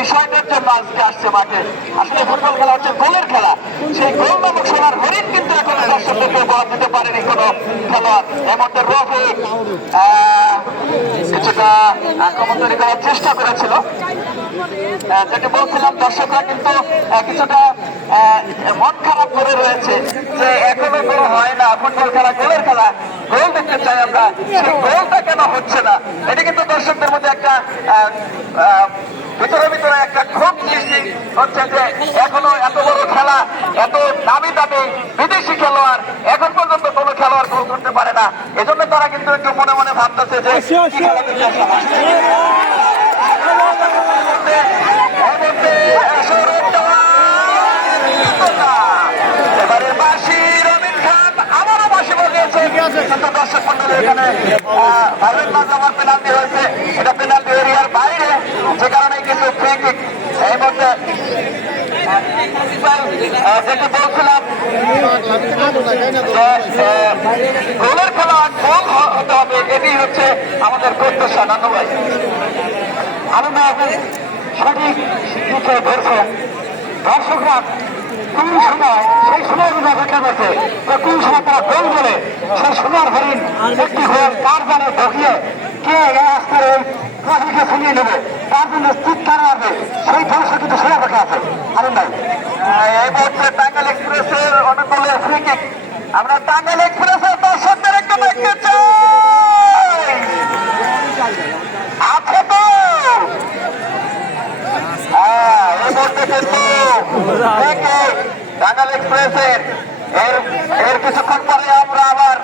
বিষয়টার জন্য আজকে আসছে মাঠে। আসলে ফুটবল খেলা হচ্ছে গোলের খেলা, সেই গোল নামক সোনার হরিণ কিন্তু এখন দর্শকদেরকে বরাদ দিতে পারেনি কোনো খেলোয়াড়। এর মধ্যে রফিক কিছুটা আক্রমণ তৈরি করার চেষ্টা করেছিল, যেটা বলছিলাম দর্শকরা কিন্তু কিছুটা মন খারাপ করে রয়েছে যে এখনো কোনো হয় না ফুটবল খেলা, গোলের খেলা, গোল দেখতে চাই আমরা, সেই গোলটা কেন হচ্ছে না। এটা কিন্তু দর্শকদের মধ্যে একটা ভিতরে ভিতরে একটা ক্ষোভ সৃষ্টি হচ্ছে যে এখনো এত বড় খেলা, এত দামি দামি বিদেশি খেলোয়াড় এখন পর্যন্ত কোনো খেলোয়াড় গোল করতে পারে না। এজন্য তারা কিন্তু একটু মনে মনে ভাবতেছে যে কি খেলা এবারে বাসি রবিন খান আবারও বাসি বাজিয়েছে, কিন্তু দর্শক মন্ডলী এখানে ভারত মাঝে আমার পেনাল্টি হয়েছে, এটা পেনাল্টি এরিয়ার বাইরে, যে কারণে কিন্তু ফ্রি কিক। এই মধ্যে যেটি বলছিলাম গোলের খেলা গোল হতে হবে, এটি হচ্ছে আমাদের প্রত্যাশা। নানু ভাই আনন্দ সঠিক দিকে ধরছে, দর্শকরা কোন সময় সেই সময়গুলো অপেক্ষা করছে যে কোন সময় তারা গোল বলে সেই সোনার হরিণ একটি গোল তার জানে ঢুকিয়ে কে আজকের ওই ট্রফিকে ছিনিয়ে নেবে, তার জন্য চিৎকার মারবে, সেই দর্শক কিন্তু সে অপেক্ষা আছে। আনন্দ এই মুহূর্তে টাঙ্গাইল এক্সপ্রেসের অনেকগুলো ফ্রি কিক, আমরা টাঙ্গাইল এক্সপ্রেসের দর্শকদের একটু দেখতে চাই। আছে তো এই মুহূর্তে কিন্তু টাঙ্গাইল এক্সপ্রেসের এর কিছুক্ষণ পরে আমরা আবার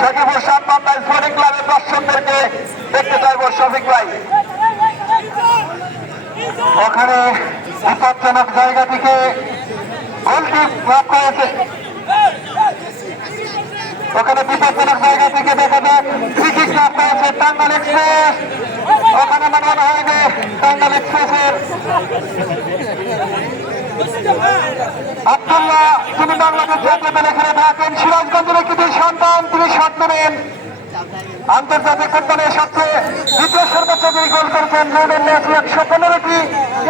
সখীপুর সাতমান্দায় স্পোর্টিং ক্লাবের দর্শকদেরকে দেখতে চাইবো। শফিক ভাই ওখানে বিপজ্জনক জায়গা থেকে গোলটি ড্রপ করেছে, ওখানে বিপজ্জনক জায়গা থেকে দেখা যাক ফ্রি কিক ড্রপ করেছে টাঙ্গাইল এক্সপ্রেস। ওখানে মনে হয় যে টাঙ্গাইল এক্সপ্রেসের আব্দুল্লাহ, তিনি বাংলাদেশ জাতীয় দলে খেলে থাকেন, সিরাজগঞ্জের একটি সন্তান, তিনি শট নেবেন। আন্তর্জাতিক ফুটবলে সবচেয়ে দ্বিতীয় সর্বোচ্চ তিনি গোল করেছেন, লিওনেল মেসি 115টি,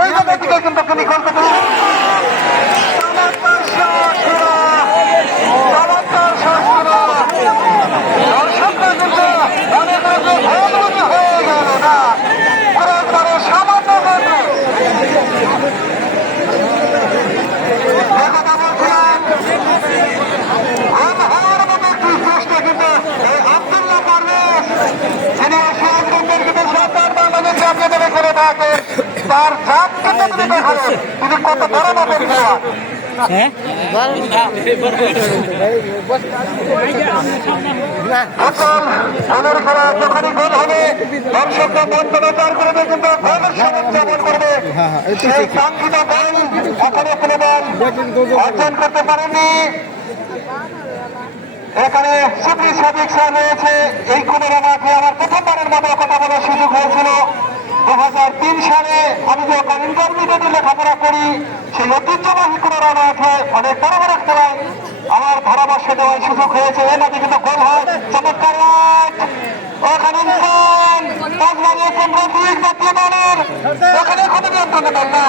এই জায়গা থেকে কিন্তু তিনি গোল করতেন। তার জাত কিন্তু তিনি দেখালেন তিনি কত বড় মাপের খেলোয়াড়। যখনই গোল হবে দর্শকরা মন প্রচার করবে, কিন্তু গোলের সময় যেমন করবে সেই কাঙ্ক্ষিত গোল এখনো কোনো বল অর্জন করতে পারেনি। এখানে সুপ্রি সাদিক স্যার রয়েছে, এই কোন মাঠে আমার প্রথমবারের মতো কথা বলার সুযোগ হয়েছিল 2003 সালে। আমি যখন ইন্টারমিডিয়েটে লেখাপড়া করি সেই ঐতিহ্যবাহী কোন মাঠে অনেক বড় বড় খেলায় আমার ধারাভাষ্য দেওয়ার সুযোগ হয়েছে। এর মধ্যে কিন্তু গোল হয় চমৎকার, ওখানে ওখানে কোনো নিয়ন্ত্রণ নেবেন না।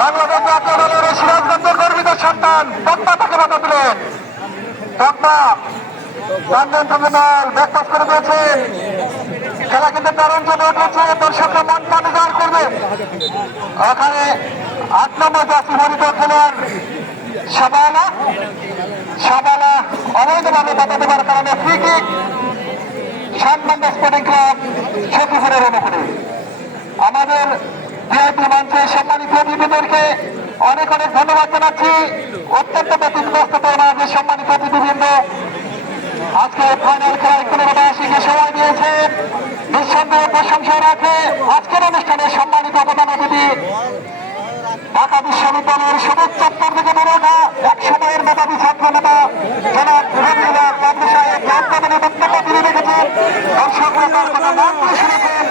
বাংলাদেশ জাতীয় দলের সিরাজগঞ্জের গর্বিত সন্তান পদ্মা তাকে বাধা দিলেন, পদ্মা ব্যাকপাস করে দিয়েছেন। খেলা কিন্তু দারুণ জমে উঠেছে, দর্শকরা মন প্রাণ করবে। ওখানে 8 নম্বর জার্সি পরিত খেলোয়াড় শাবালা অবৈধভাবে বাধা দেওয়ার কারণে ফ্রি কিক সাতমান্ডা স্পোর্টিং ক্লাব সখীপুরের অনুকূলে। আমাদের ভিআইপি মঞ্চের সম্মানিত অতিথিদেরকে অনেক অনেক ধন্যবাদ জানাচ্ছি। অত্যন্ত ব্যতিব্যস্ততার মাঝে সম্মানিত অতিথিবৃন্দ আজকে ফাইনাল খেলায় 15টা সময় দিয়েছেন, নিঃসন্দেহে প্রশংসা রাখে। আজকের অনুষ্ঠানে সম্মানিত প্রধান অতিথি ঢাকা বিশ্ববিদ্যালয়ের সবুজ চত্বর থেকে বেড়ে ওঠা এক সময়ের মেধাবী ছাত্র নেতা জনাব রবিউল্লাহ বাবু সাহেব বক্তব্যে বক্তব্য তুলে রেখেছেন। দর্শকরা তার কথা নাম করে শুনেছেন।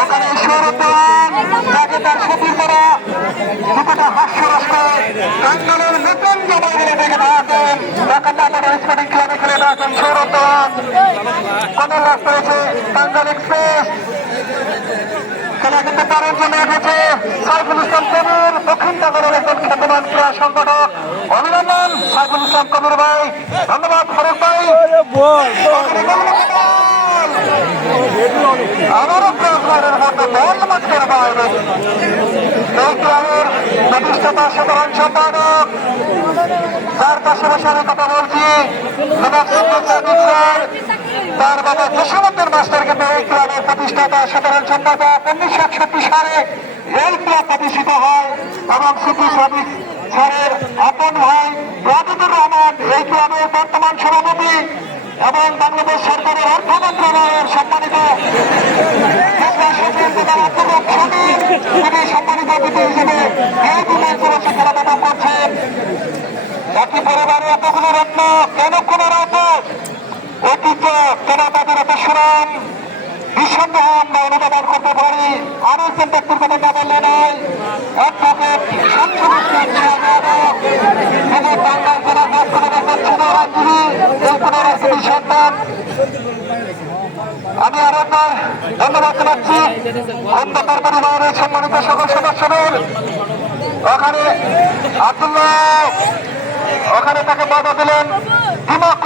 ওখানে সৌরদ্দান তাকে তার সতীর করা দুটোটা হাস্যরস করে টাঙ্গাইলের নতুন জবাই দেখে থাকেন, ঢাকা স্পোর্টিং ক্লাবে খেলে থাকেন সৌরদ্দান। কর্নার লাভ করেছে টাঙ্গাইল এক্সপ্রেস। খেলা কিন্তু তারের জন্য এসেছে সাইফুল ইসলাম কবির, দক্ষিণ টাঙ্গাইলের একজন খ্যাতমান ক্রীড়া সংগঠক। অভিনন্দন সাইফুল ইসলাম কবির ভাই, ধন্যবাদ ফারুক ভাই। আবারও প্রাণের মধ্যে বল মাঠের বাইরে। এই ক্লাবের প্রতিষ্ঠাতা সাধারণ সম্পাদক, যার পাশে বসে আমি কথা বলছি, তার বাবা যশোবন্তের মাস্টার কিন্তু এই ক্লাবের প্রতিষ্ঠাতা সাধারণ সম্পাদক। 1961 সালে রেল ক্লাব প্রতিষ্ঠিত হয় এবং সিটি সার্ভিস স্যারের আপন ভাই রাজিদুর রহমান এই ক্লাবের বর্তমান সভাপতি এবং বাংলাদেশ সরকারের অর্থ মন্ত্রণালয়ের সম্মানিত তিনি সম্মানিত অতিথি হিসেবে এই দিনের পুরস্কার খেলাধুলা করছেন। একই পরিবারে এতগুলো রত্ন কেন কোন ঐতিহ্য কেন তাদের এত সুনাম নিঃসন্দেহ আমরা অনুধাবন করতে পারি। আরো একজন ব্যক্তির কথা না বললে নয়, অধ্যাপক তিনি বাংলার জেলা আইনজীবী, এই পুনরাজনীতির সন্তান। আমি আরো একবার ধন্যবাদ জানাচ্ছি খন্দকার পরিবারের সম্মানিত সকল সদস্যদের। ওখানে আব্দুল্লাহ ওখানে তাকে বাধা দিলেন দিমাক,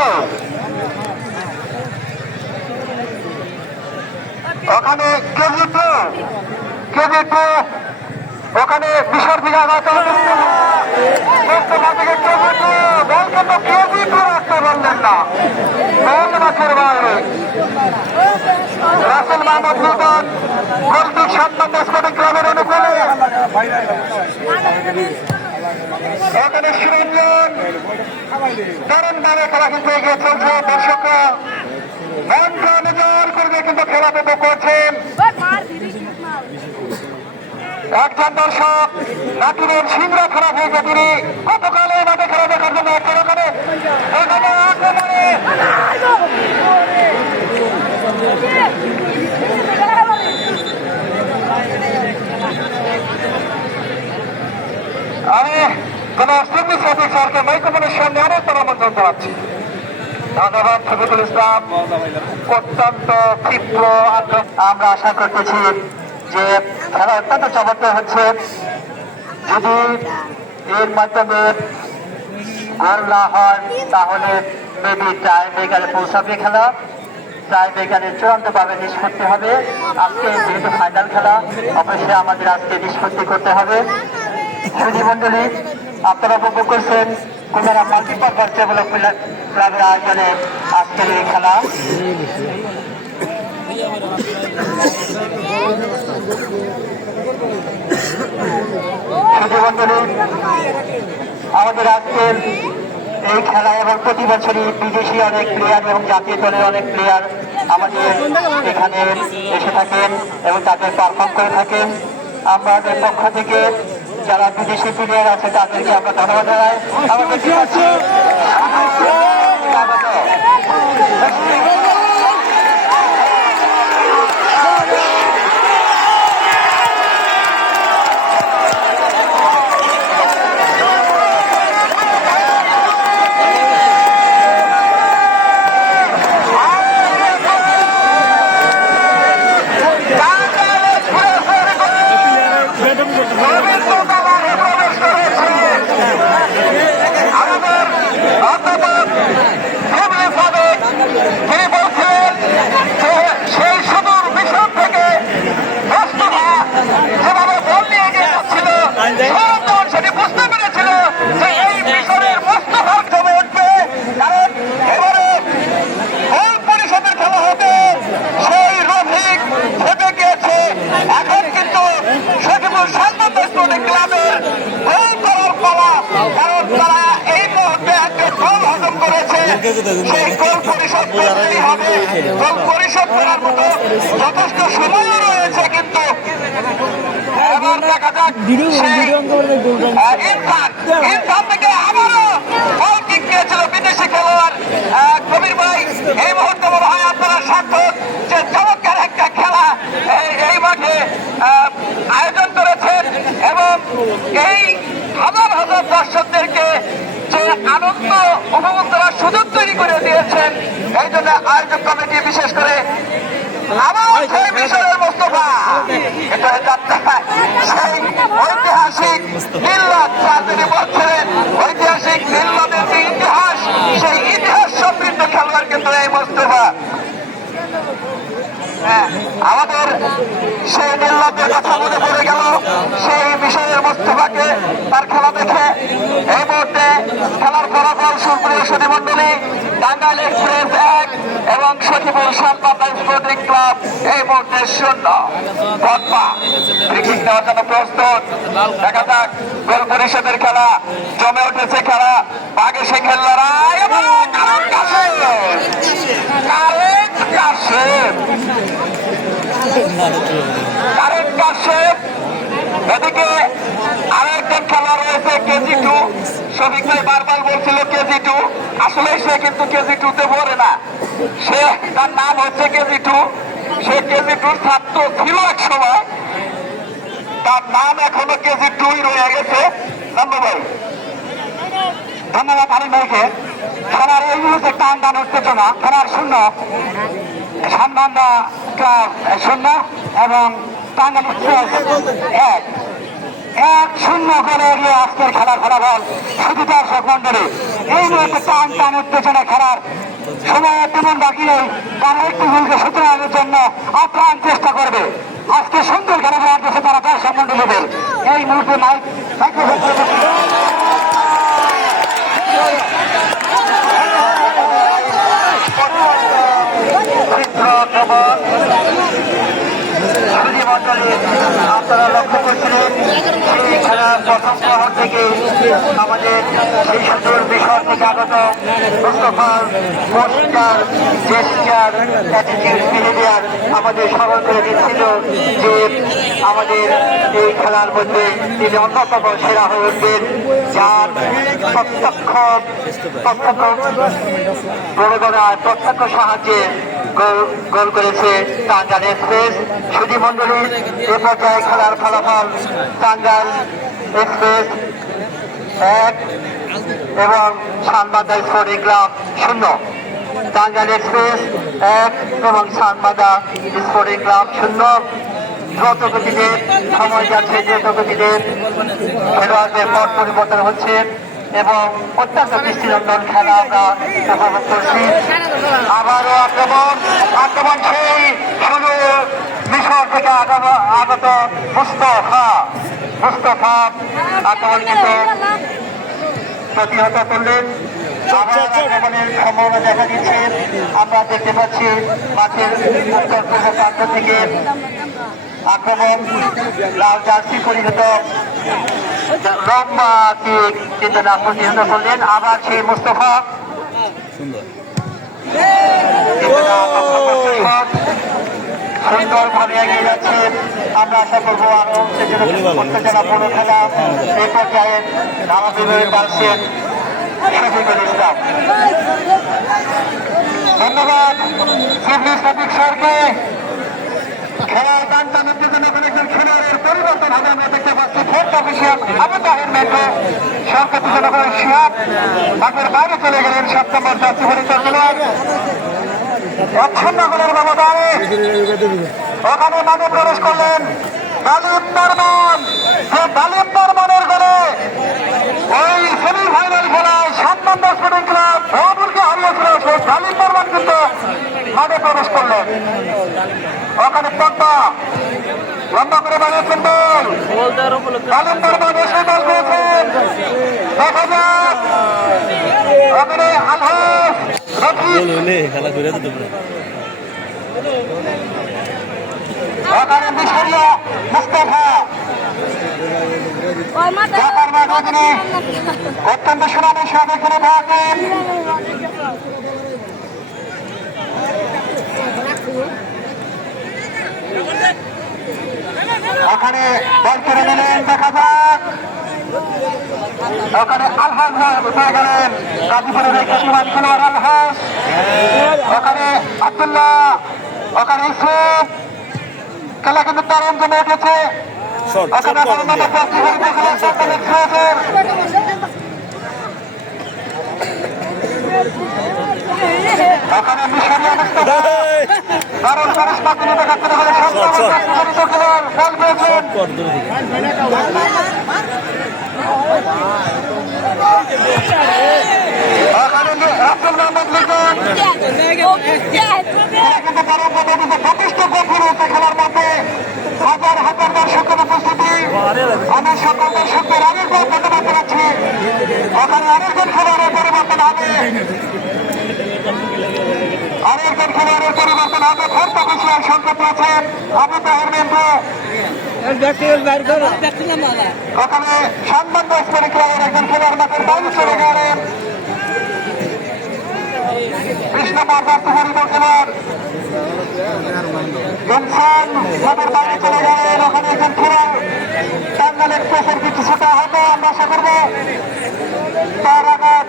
ওখানে কেজি টু ওখানে বিশার দিকে আঘাত বল কিন্তু কেজি টু রাখতে বললেন না, বল মাঠের বাইরে। রাসেল মাহমুদ নূতন গোলটি 7 নম্বর স্পোর্টিং ক্লাবের অনুকূলে। এখানে সুরঞ্জন দারুণভাবে খেলা কিন্তু এগিয়ে চলছে। দর্শকরা মনটা অনুযায়ী করবে কিন্তু খেলা উপভোগ করছেন। একজন দর্শক নাটুরের সিংড়া খারাপ হয়েছে, তিনি গতকালে মাঠে খেলা দেখার জন্য এখানে আমি কোন সিটি সার্ভিস স্যারকে মাইক্রোফোনের সামনে অনেক আমন্ত্রণ জানাচ্ছি। ধন্যবাদ শফিকুল ইসলাম, অত্যন্ত তীব্র আগ্রহ। আমরা আশা করতেছি যে খেলা অত্যন্ত চমৎকার হচ্ছে। যদি এর মাধ্যমে গোল না হয় তাহলে মেবি টাই ব্রেকারে পৌঁছাবে খেলা। টাই ব্রেকারে চূড়ান্তভাবে নিষ্পত্তি হবে। আজকে যেহেতু ফাইনাল খেলা, অবশ্যই আমাদের আজকে নিষ্পত্তি করতে হবে। সুধী মন্ডলী, আপনারা উপভোগ করছেন কুমিল্লা মাল্টিপারপাস ডেভেলপমেন্ট ক্লাবের আয়োজনে আজকের এই খেলা। সুধী মন্ডলী, আমাদের আজকের এই খেলা এবং প্রতি বছরই বিদেশি অনেক প্লেয়ার এবং জাতীয় দলের অনেক প্লেয়ার আমাদের এখানে এসে থাকেন এবং তাদের পারফর্ম করে থাকেন। আমাদের পক্ষ থেকে যারা বিদেশি প্লেয়ার আছে তাদেরকে আমরা ধন্যবাদ জানাই। আমাদের কি আছে পরিশোধ করার মতো যথেষ্ট সময় রয়েছে, কিন্তু এবার দেখা যাক ইরফান থেকে আবারও বল কিক নিয়েছিল বিদেশি খেলোয়াড় কবির ভাই। এই মুহূর্তে বলা হয় আপনারা সার্থক যে চমৎকার একটা খেলা এই মাঠে আয়োজন করেছেন এবং এই হাজার হাজার দর্শকদেরকে যে আনন্দ উপভোগ করার সুযোগ তৈরি করে দিয়েছেন এই জন্য আয়োজক কমিটি বিশেষ করে আমার সেই মিশরের মোস্তফা যাত্রায় সেই ঐতিহাসিক নীলনদ 4 বছরের ঐতিহাসিক নীলনদের যে ইতিহাস, সেই ইতিহাস সমৃদ্ধ খেলোয়াড় কিন্তু এই মোস্তফা। আমাদের সেই নীলনদের কথা মনে পড়ে গেল সেই মিশরের মোস্তফাকে, তার খেলা দেখে। এই মুহূর্তে খেলার ফলাফল সুপ্রিয় সুধীমণ্ডলী, টাঙ্গাইল এক্সপ্রেস 1 এবং সখীপুর শানবান্দা স্পোর্টিং ক্লাব এই মুহূর্তে 0। পদ্মা ফ্রি-কিক নেওয়ার জন্য প্রস্তুত। দেখা যাক গোল পরিষদের খেলা জমে উঠেছে, খেলা বাঘে সিংহের লড়াই এবং এদিকে আরেকজন খেলা রয়েছে কেজি 2। শফিক ভাই বারবার বলছিল কেজি 2, আসলে সে কিন্তু কেজি 2-তে পড়ে না, সে তার নাম হচ্ছে কেজি 2। সে কেজি 2 ছাত্র ছিল এক সময়, তার নাম এখনো কেজি 2 রয়ে গেছে। ধন্যবাদ ধন্যবাদ আলী ভাইকে। খেলার এই মুহূর্তে টান টান উত্তেজনা, খেলার 0 শানবান্দা ক্লাব 0 এবং টাঙ্গাইল এক্সপ্রেস 1-0 করে এগিয়ে আজকের খেলার ফলাফল। শুধু দর্শক মন্ডলী, এই মুহূর্তে টান টান উত্তেজনা খেলার সময় তেমন বাকি নেই, তারা একটু ভুলকে সূচনার জন্য আপ্রাণ চেষ্টা করবে। আজকে সুন্দর খেলা দেওয়ার কাছে তারা দর্শক মন্ডলীদের এই মুহূর্তে আপনারা লক্ষ্য করছিলেন সেই খেলার প্রথম প্রহর থেকে আমাদের সেই সুন্দর বিষয় থেকে আগত মুস্তফার পোস্টার, জেস্টার, অ্যাটিটিউড বিহেভিয়ার আমাদের স্মরণ করে দিচ্ছিল যে আমাদের এই খেলার মধ্যে তিনি অন্যতম সেরা হয়ে উঠবেন, যার প্রত্যক্ষ প্রণোদনায় প্রত্যক্ষ সাহায্যে গোল করেছে টাঙ্গাইল এক্সপ্রেস। সুধীমণ্ডলীর এ পর্যায়ে খেলার ফলাফল টাঙ্গাইল এক্সপ্রেস 1 এবং শানবান্দা স্পোর্টিং ক্লাব 0। টাঙ্গাইল এক্সপ্রেস 1 এবং শানবান্দা স্পোর্টিং ক্লাব 0। দ্রুত গতিতে সময় যাচ্ছে, দ্রুত গতিতে খেলোয়াড়দের পথ পরিবর্তন হচ্ছে এবং অত্যন্ত দৃষ্টিনন্দন খেলা আমরা উপভোগ করছি। আবারও আক্রমণ সেই শুরু মিশর থেকে আগত মুস্তফা আক্রমণ কিন্তু প্রতিহত করলেন। আক্রমণের সম্ভাবনা দেখা দিচ্ছে। আমরা দেখতে পাচ্ছি মাঠের উত্তর পূর্ব প্রান্ত থেকে আক্রমণ, লাল জার্সি পরিহিত লম্বা চিন্তা প্রতিহত করলেন। আবার সেই মুস্তফা সুন্দরভাবে এগিয়ে যাচ্ছে। আমরা আশা করবো আরো উত্তেজনাপূর্ণ খেলা এই পর্যায়ে ধারাবাহিক পাচ্ছেন শফিকুল ইসলাম। ধন্যবাদ সিভিল ট্রাফিক স্যারকে। খেলার টান টান উত্তেজনা করে একজন খেলোয়াড়ের পরিবর্তন হবে আমরা দেখতে পাচ্ছি। Fourth official Abu Taher metro সরকার জনগণের শিহাব মাঠের বাইরে চলে গেলেন। 7 নম্বর যাত্রী পরিচয় খেলোয়াড় 1-0 গোলের ব্যবধানে ওখানে মাঠে প্রবেশ করলেন গালিব বর্মন। গালিব বর্মনের গোলে ওই সেমিফাইনাল খেলায় শানবান্দা স্পোর্টিং ক্লাব ভয়াপুরকে হারিয়েছিল। সেই গালিব বর্মন কিন্তু মাঠে প্রবেশ করলেন। ওখানে পদ্মা লম্বা করে বানিয়েছেন বল, গালিব বর্মন এসে বল পেয়েছেন। দেখা যাক ওখানে আলহাস ওখানে মিশরিয়া মুস্তফা ঢাকার মাঠে তিনি অত্যন্ত সুনামের সাথে খেলে থাকেন। ওখানে বল করে নিলেন। দেখা যাক ওখানে আলহাস হয়ে গেলেন গাজীপুরের খ্যাতিমান খেলোয়াড় আলহাস। ওখানে আব্দুল্লাহ, ওখানে ইসুফ। খেলা কিন্তু দারুণ জমে উঠেছে। ওখানে মিশরিয়া মুস্তাফা দারুণ কারিশমা তিনি দেখাচ্ছেন। ওখানে সংগ্রামিত খেলোয়াড় বল পেয়েছেন। ওখানে রাসেল মোহাম্মদ লিটন কিন্তু দারুণ পদ্ধতিতে যথেষ্ট গম্ভীর হয়েছে খেলার মধ্যে। হাজার হাজার দর্শকের উপস্থিতি। আমি সকল দর্শকদের আরেকবার ধন্যবাদ জানাচ্ছি। ওখানে আরেকজন খেলোয়াড়ের পরিবর্তন হবে, আরেকজন খেলোয়াড়ের পরিবর্তন হবে। খর্দ ঘোষণার সংকেত পেয়েছেন আবু তাহের মেন্টু। ওখানে সম্মান স্পোর্টিং ক্লাবের একজন খেলোয়াড় মাঠের বাইরে চলে গেলেন। কৃষ্ণমার বাস্তবায়িত খেলোয়াড় ইনসান মাঠের বাইরে চলে গেলেন। ওখানে একজন খেলোয়াড় টাঙ্গাল এক্সপ্রেসের কিছুটা হয়তো আমরা আশা করবো তার আঘাত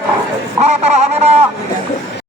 গুরুতর হবে না।